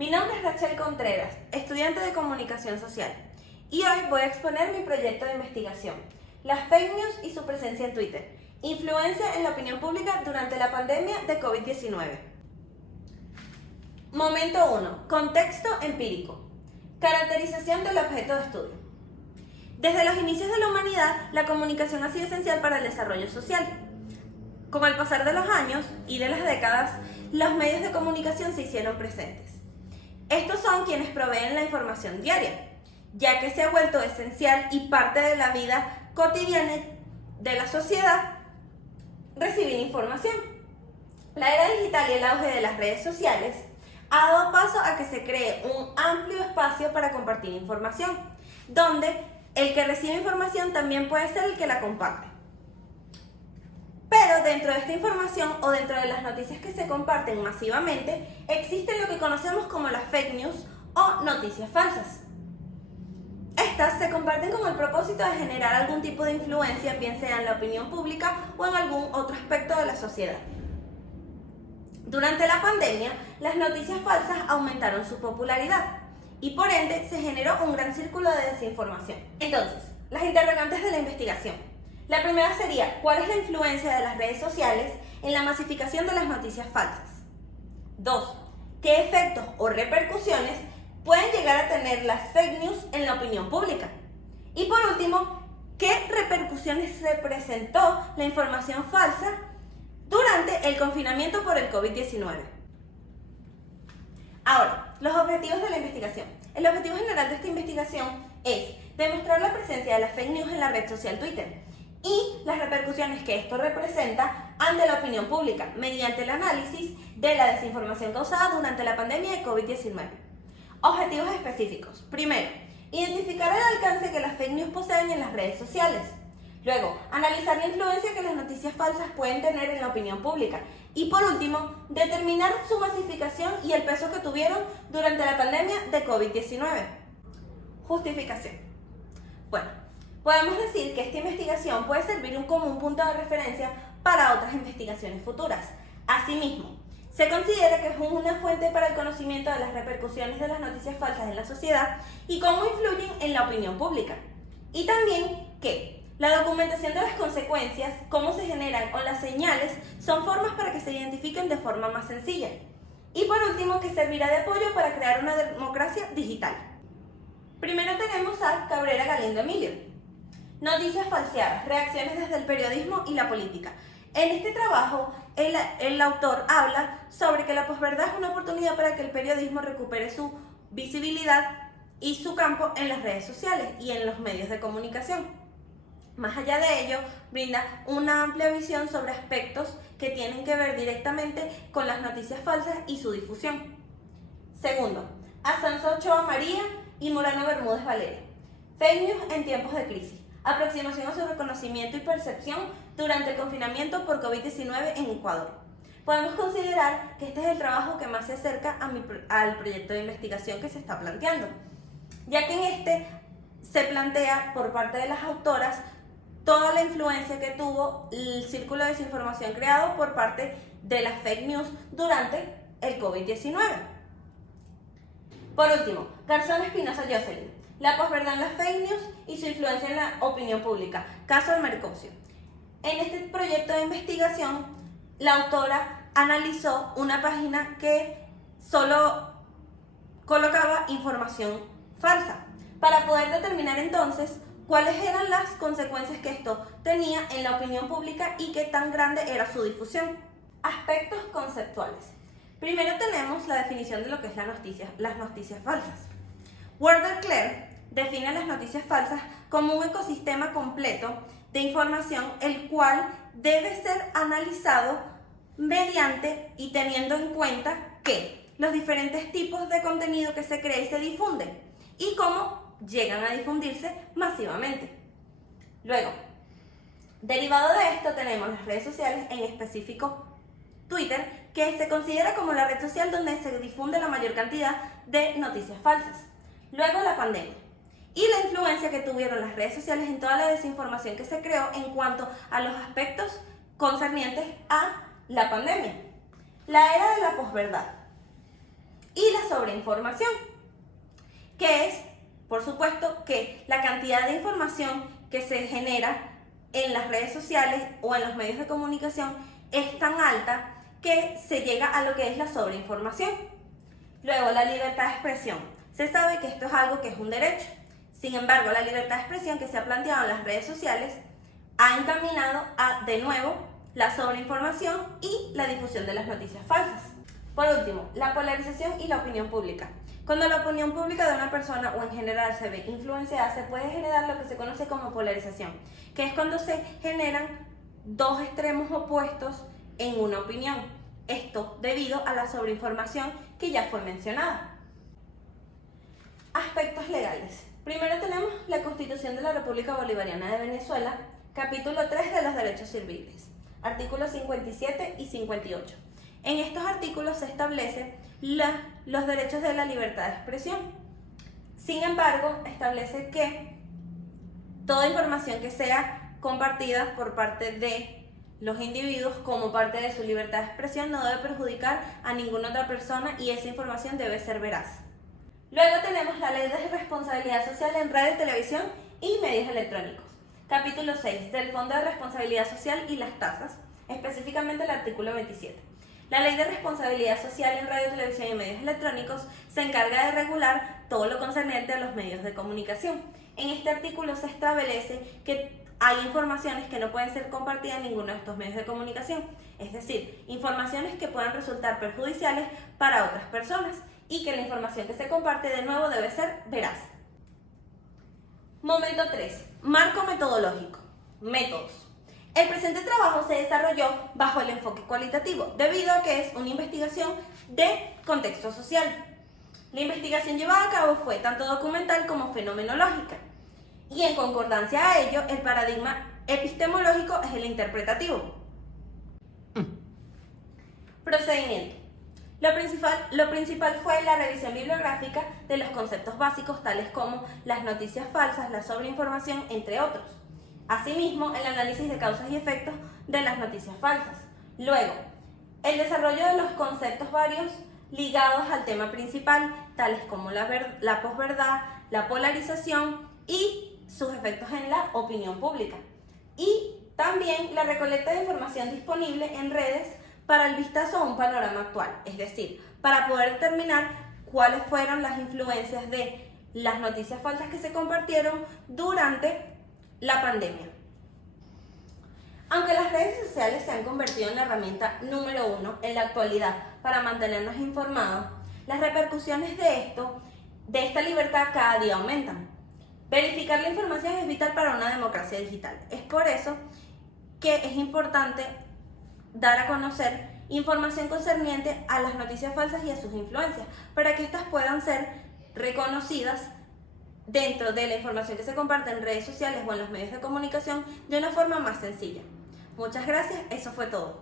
Mi nombre es Rachel Contreras, estudiante de Comunicación Social, y hoy voy a exponer mi proyecto de investigación, las fake news y su presencia en Twitter, influencia en la opinión pública durante la pandemia de COVID-19. Momento 1. Contexto empírico. Caracterización del objeto de estudio. Desde los inicios de la humanidad, la comunicación ha sido esencial para el desarrollo social. Con el pasar de los años y de las décadas, los medios de comunicación se hicieron presentes. Estos son quienes proveen la información diaria, ya que se ha vuelto esencial y parte de la vida cotidiana de la sociedad recibir información. La era digital y el auge de las redes sociales ha dado paso a que se cree un amplio espacio para compartir información, donde el que recibe información también puede ser el que la comparte. Pero dentro de esta información o dentro de las noticias que se comparten masivamente, existen lo que conocemos como las fake news o noticias falsas. Estas se comparten con el propósito de generar algún tipo de influencia, bien sea en la opinión pública o en algún otro aspecto de la sociedad. Durante la pandemia, las noticias falsas aumentaron su popularidad y por ende se generó un gran círculo de desinformación. Entonces, las interrogantes de la investigación. La primera sería, ¿cuál es la influencia de las redes sociales en la masificación de las noticias falsas? 2. ¿Qué efectos o repercusiones pueden llegar a tener las fake news en la opinión pública? Y por último, ¿qué repercusiones se presentó la información falsa durante el confinamiento por el COVID-19? Ahora, los objetivos de la investigación. El objetivo general de esta investigación es demostrar la presencia de las fake news en la red social Twitter y las repercusiones que esto representa ante la opinión pública mediante el análisis de la desinformación causada durante la pandemia de COVID-19. Objetivos específicos. Primero, identificar el alcance que las fake news poseen en las redes sociales. Luego, analizar la influencia que las noticias falsas pueden tener en la opinión pública. Y por último, determinar su masificación y el peso que tuvieron durante la pandemia de COVID-19. Justificación. Bueno, podemos decir que esta investigación puede servir como un punto de referencia para otras investigaciones futuras. Asimismo, se considera que es una fuente para el conocimiento de las repercusiones de las noticias falsas en la sociedad y cómo influyen en la opinión pública. Y también que la documentación de las consecuencias, cómo se generan o las señales, son formas para que se identifiquen de forma más sencilla. Y por último, que servirá de apoyo para crear una democracia digital. Primero tenemos a Cabrera Galindo Emilio. Noticias falseadas, reacciones desde el periodismo y la política. En este trabajo, el autor habla sobre que la posverdad es una oportunidad para que el periodismo recupere su visibilidad y su campo en las redes sociales y en los medios de comunicación. Más allá de ello, brinda una amplia visión sobre aspectos que tienen que ver directamente con las noticias falsas y su difusión. Segundo, Asanza Ochoa María y Morano Bermúdez Valeria. Fake news en tiempos de crisis. Aproximación a su reconocimiento y percepción durante el confinamiento por COVID-19 en Ecuador. Podemos considerar que este es el trabajo que más se acerca al proyecto de investigación que se está planteando, ya que en este se plantea por parte de las autoras toda la influencia que tuvo el círculo de desinformación creado por parte de las fake news durante el COVID-19. Por último, Garzón Espinosa Jocelyn. La posverdad en las fake news y su influencia en la opinión pública. Caso del Mercosio. En este proyecto de investigación, la autora analizó una página que solo colocaba información falsa para poder determinar entonces cuáles eran las consecuencias que esto tenía en la opinión pública y qué tan grande era su difusión. Aspectos conceptuales. Primero tenemos la definición de lo que es las noticias falsas. Werder Clare define las noticias falsas como un ecosistema completo de información el cual debe ser analizado mediante y teniendo en cuenta que los diferentes tipos de contenido que se crea y se difunden y cómo llegan a difundirse masivamente. Luego, derivado de esto tenemos las redes sociales, en específico Twitter, que se considera como la red social donde se difunde la mayor cantidad de noticias falsas. Luego la pandemia y la influencia que tuvieron las redes sociales en toda la desinformación que se creó en cuanto a los aspectos concernientes a la pandemia. La era de la posverdad y la sobreinformación, que es, por supuesto, que la cantidad de información que se genera en las redes sociales o en los medios de comunicación es tan alta que se llega a lo que es la sobreinformación. Luego, la libertad de expresión. Se sabe que esto es algo que es un derecho. Sin embargo, la libertad de expresión que se ha planteado en las redes sociales ha encaminado a, de nuevo, la sobreinformación y la difusión de las noticias falsas. Por último, la polarización y la opinión pública. Cuando la opinión pública de una persona o en general se ve influenciada, se puede generar lo que se conoce como polarización, que es cuando se generan dos extremos opuestos en una opinión. Esto debido a la sobreinformación que ya fue mencionada. Aspectos legales. Primero tenemos la Constitución de la República Bolivariana de Venezuela, capítulo 3 de los derechos civiles, artículos 57 y 58. En estos artículos se establecen los derechos de la libertad de expresión. Sin embargo, establece que toda información que sea compartida por parte de los individuos como parte de su libertad de expresión no debe perjudicar a ninguna otra persona y esa información debe ser veraz. Luego tenemos la Ley de Responsabilidad Social en Radio, Televisión y Medios Electrónicos. Capítulo 6 del Fondo de Responsabilidad Social y las tasas, específicamente el artículo 27. La Ley de Responsabilidad Social en Radio, Televisión y Medios Electrónicos se encarga de regular todo lo concerniente a los medios de comunicación. En este artículo se establece que hay informaciones que no pueden ser compartidas en ninguno de estos medios de comunicación, es decir, informaciones que puedan resultar perjudiciales para otras personas y que la información que se comparte de nuevo debe ser veraz. Momento 3. Marco metodológico. Métodos. El presente trabajo se desarrolló bajo el enfoque cualitativo, debido a que es una investigación de contexto social. La investigación llevada a cabo fue tanto documental como fenomenológica, y en concordancia a ello, el paradigma epistemológico es el interpretativo. Procedimiento. Lo principal fue la revisión bibliográfica de los conceptos básicos tales como las noticias falsas, la sobreinformación, entre otros. Asimismo, el análisis de causas y efectos de las noticias falsas. Luego, el desarrollo de los conceptos varios ligados al tema principal, tales como la posverdad, la polarización y sus efectos en la opinión pública. Y también la recolecta de información disponible en redes para el vistazo a un panorama actual, es decir, para poder determinar cuáles fueron las influencias de las noticias falsas que se compartieron durante la pandemia. Aunque las redes sociales se han convertido en la herramienta número 1 en la actualidad para mantenernos informados, las repercusiones de esta libertad cada día aumentan. Verificar la información es vital para una democracia digital. Es por eso que es importante dar a conocer información concerniente a las noticias falsas y a sus influencias, para que éstas puedan ser reconocidas dentro de la información que se comparte en redes sociales o en los medios de comunicación de una forma más sencilla. Muchas gracias, eso fue todo.